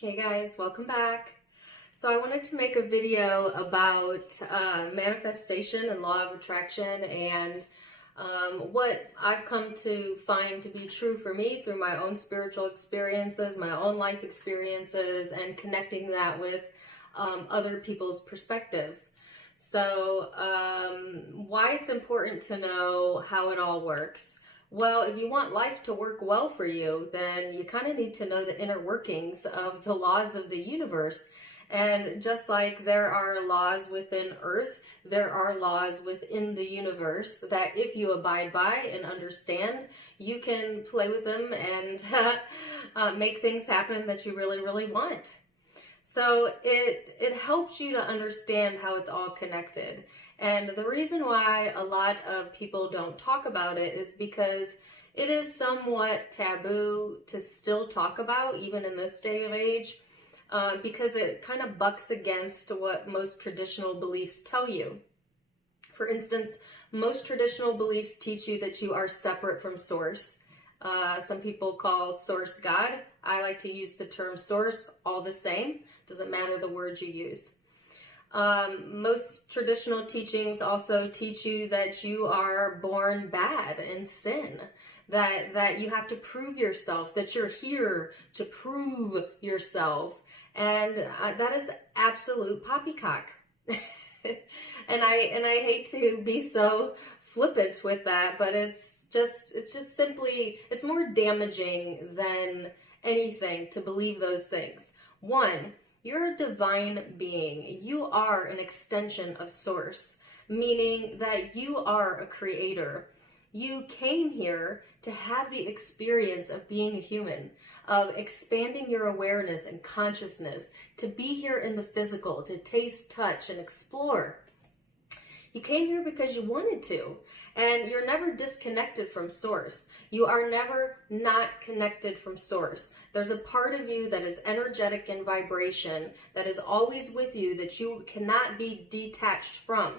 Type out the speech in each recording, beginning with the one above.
Hey guys, welcome back. So I wanted to make a video about manifestation and law of attraction and what I've come to find to be true for me through my own spiritual experiences, my own life experiences, and connecting that with other people's perspectives. So why it's important to know how it all works. Well, if you want life to work well for you, then you kind of need to know the inner workings of the laws of the universe. And just like there are laws within Earth, there are laws within the universe that if you abide by and understand, you can play with them and make things happen that you really, really want. So it helps you to understand how it's all connected. And the reason why a lot of people don't talk about it is because it is somewhat taboo to still talk about, even in this day and age, because it kind of bucks against what most traditional beliefs tell you. For instance, most traditional beliefs teach you that you are separate from Source. Some people call Source God. I like to use the term Source, all the same. Doesn't matter the words you use. Most traditional teachings also teach you that you are born bad and sin, that you have to prove yourself, that you're here to prove yourself, and that is absolute poppycock. and I hate to be so flippant with that, but it's just simply, it's more damaging than anything to believe those things. One, you're a divine being. You are an extension of Source, meaning that you are a creator. You came here to have the experience of being a human, of expanding your awareness and consciousness, to be here in the physical, to taste, touch, and explore. You came here because you wanted to, and you're never disconnected from Source. You are never not connected from Source. There's a part of you that is energetic in vibration, that is always with you, that you cannot be detached from,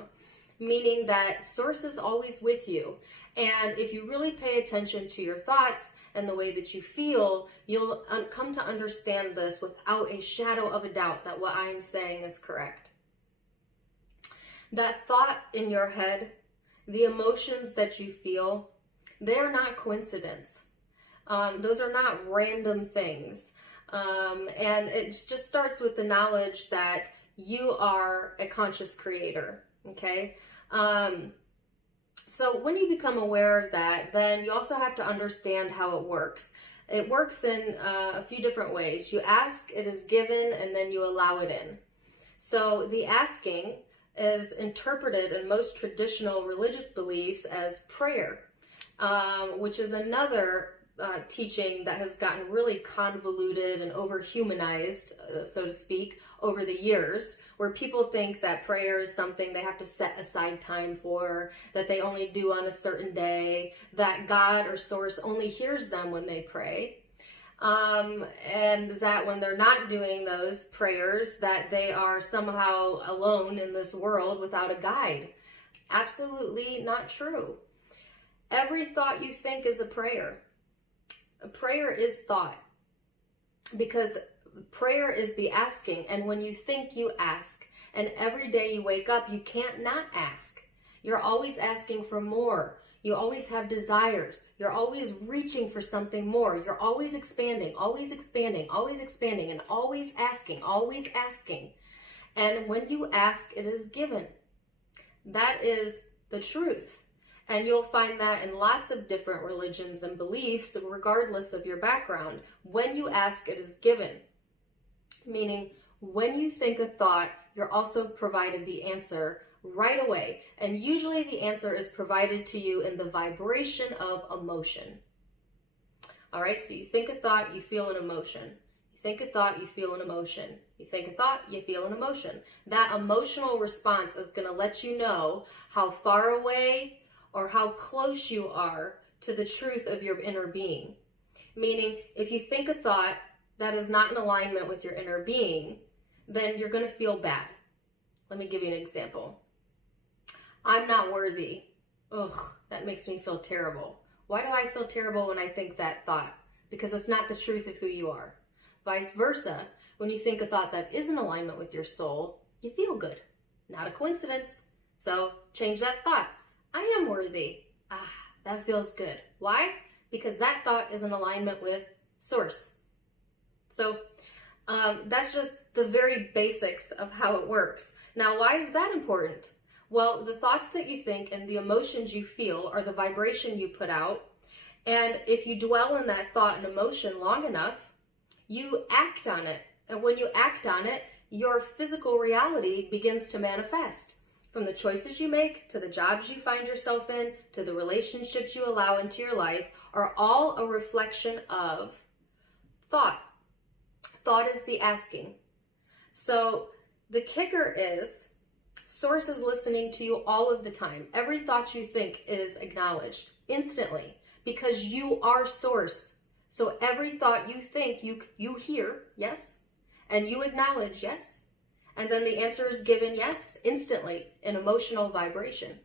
meaning that Source is always with you. And if you really pay attention to your thoughts and the way that you feel, you'll come to understand this without a shadow of a doubt that what I'm saying is correct. That thought in your head, the emotions that you feel, they're not coincidence. Those are not random things. And it just starts with the knowledge that you are a conscious creator, okay? So when you become aware of that, then you also have to understand how it works. It works in a few different ways. You ask, it is given, and then you allow it in. So the asking is interpreted in most traditional religious beliefs as prayer, which is another teaching that has gotten really convoluted and over-humanized, so to speak, over the years, where people think that prayer is something they have to set aside time for, that they only do on a certain day, that God or Source only hears them when they pray. And that when they're not doing those prayers, that they are somehow alone in this world without a guide. Absolutely not true. Every thought you think is a prayer. A prayer is thought, because prayer is the asking, and when you think, you ask. And every day you wake up, you can't not ask. You're always asking for more. You always have desires. You're always reaching for something more. You're always expanding, always expanding, always expanding, and always asking, always asking. And when you ask, it is given. That is the truth. And you'll find that in lots of different religions and beliefs, regardless of your background. When you ask, it is given. Meaning, when you think a thought, you're also provided the answer right away. And usually the answer is provided to you in the vibration of emotion. All right, so you think a thought, you feel an emotion. You think a thought, you feel an emotion. You think a thought, you feel an emotion. That emotional response is going to let you know how far away or how close you are to the truth of your inner being. Meaning, if you think a thought that is not in alignment with your inner being, then you're going to feel bad. Let me give you an example. I'm not worthy. Ugh, that makes me feel terrible. Why do I feel terrible when I think that thought? Because it's not the truth of who you are. Vice versa, when you think a thought that is in alignment with your soul, you feel good. Not a coincidence. So change that thought. I am worthy. That feels good. Why? Because that thought is in alignment with source. So that's just the very basics of how it works. Now, why is that important? Well, the thoughts that you think and the emotions you feel are the vibration you put out. And if you dwell in that thought and emotion long enough, you act on it. And when you act on it, your physical reality begins to manifest. From the choices you make, to the jobs you find yourself in, to the relationships you allow into your life, are all a reflection of thought. Thought is the asking. So the kicker is, source is listening to you all of the time. Every thought you think is acknowledged instantly because you are source. So every thought you think, you hear, yes, and you acknowledge, yes, and then the answer is given, yes, instantly in emotional vibration.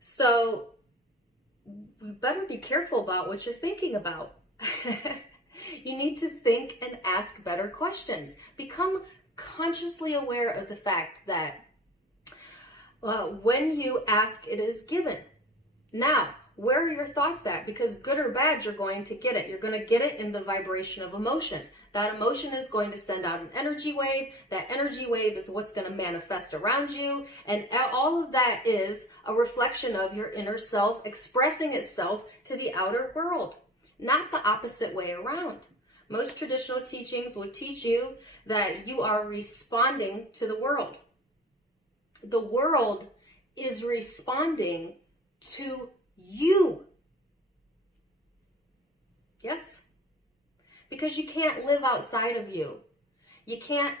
So you better be careful about what you're thinking about. You need to think and ask better questions. Become consciously aware of the fact that when you ask, it is given. Now, where are your thoughts at? Because good or bad, you're going to get it. You're going to get it in the vibration of emotion. That emotion is going to send out an energy wave. That energy wave is what's going to manifest around you. And all of that is a reflection of your inner self expressing itself to the outer world, not the opposite way around. Most traditional teachings will teach you that you are responding to the world. The world is responding to you. Yes? Because you can't live outside of you. You can't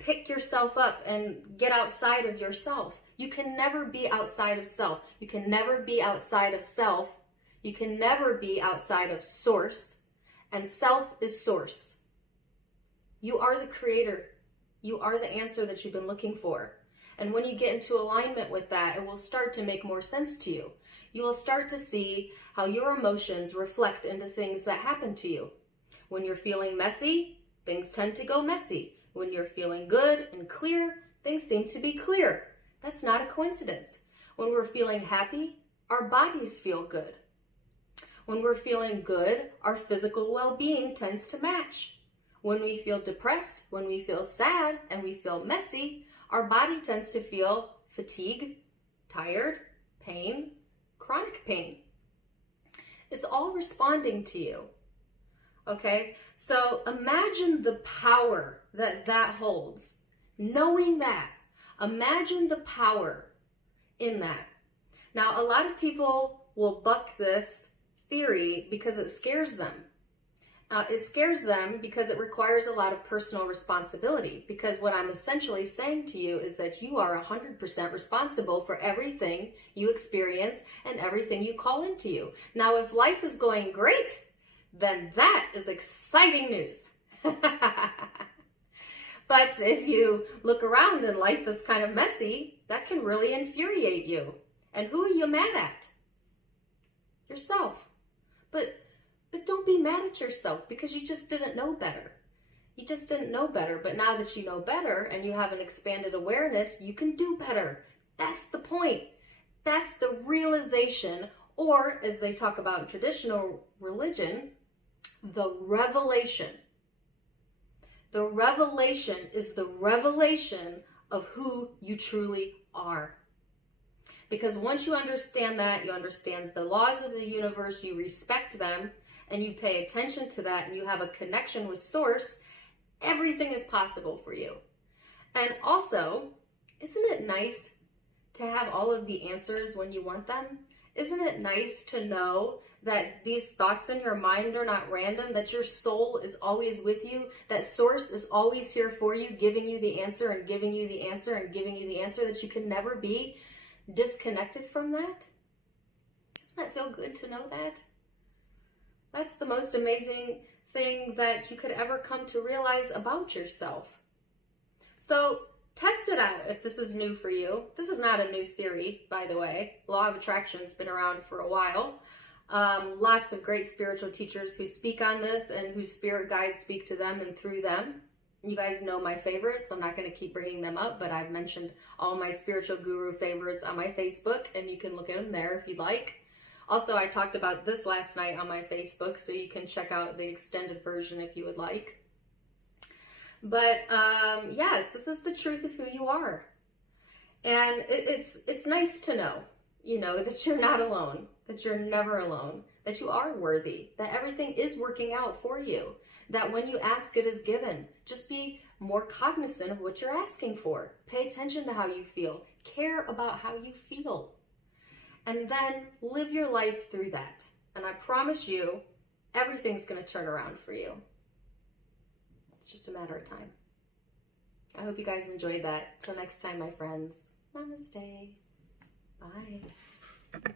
pick yourself up and get outside of yourself. You can never be outside of self. You can never be outside of self. You can never be outside of source. And self is source. You are the creator. You are the answer that you've been looking for. And when you get into alignment with that, it will start to make more sense to you. You will start to see how your emotions reflect into things that happen to you. When you're feeling messy, things tend to go messy. When you're feeling good and clear, things seem to be clear. That's not a coincidence. When we're feeling happy, our bodies feel good. When we're feeling good, our physical well-being tends to match. When we feel depressed, when we feel sad, and we feel messy, our body tends to feel fatigue, tired, pain, chronic pain. It's all responding to you. Okay? So imagine the power that holds. Knowing that. Imagine the power in that. Now, a lot of people will buck this theory because it scares them. It scares them because it requires a lot of personal responsibility. Because what I'm essentially saying to you is that you are 100% responsible for everything you experience and everything you call into you. Now, if life is going great, then that is exciting news. But if you look around and life is kind of messy, that can really infuriate you. And who are you mad at? Yourself. But don't be mad at yourself because you just didn't know better. You just didn't know better. But now that you know better and you have an expanded awareness, you can do better. That's the point. That's the realization, or as they talk about in traditional religion, the revelation. The revelation is the revelation of who you truly are. Because once you understand that, you understand the laws of the universe, you respect them, and you pay attention to that, and you have a connection with source, everything is possible for you. And also, isn't it nice to have all of the answers when you want them? Isn't it nice to know that these thoughts in your mind are not random, that your soul is always with you, that source is always here for you, giving you the answer and giving you the answer and giving you the answer, that you can never be disconnected from that? Doesn't that feel good to know that? That's the most amazing thing that you could ever come to realize about yourself. So test it out if this is new for you. This is not a new theory, by the way. Law of attraction's been around for a while. Lots of great spiritual teachers who speak on this and whose spirit guides speak to them and through them. You guys know my favorites. I'm not going to keep bringing them up, but I've mentioned all my spiritual guru favorites on my Facebook, and you can look at them there if you'd like. Also, I talked about this last night on my Facebook, so you can check out the extended version if you would like. But yes, this is the truth of who you are. And it's nice to know, you know, that you're not alone, that you're never alone, that you are worthy, that everything is working out for you, that when you ask, it is given. Just be more cognizant of what you're asking for. Pay attention to how you feel. Care about how you feel. And then live your life through that. And I promise you, everything's going to turn around for you. It's just a matter of time. I hope you guys enjoyed that. Till next time, my friends. Namaste. Bye.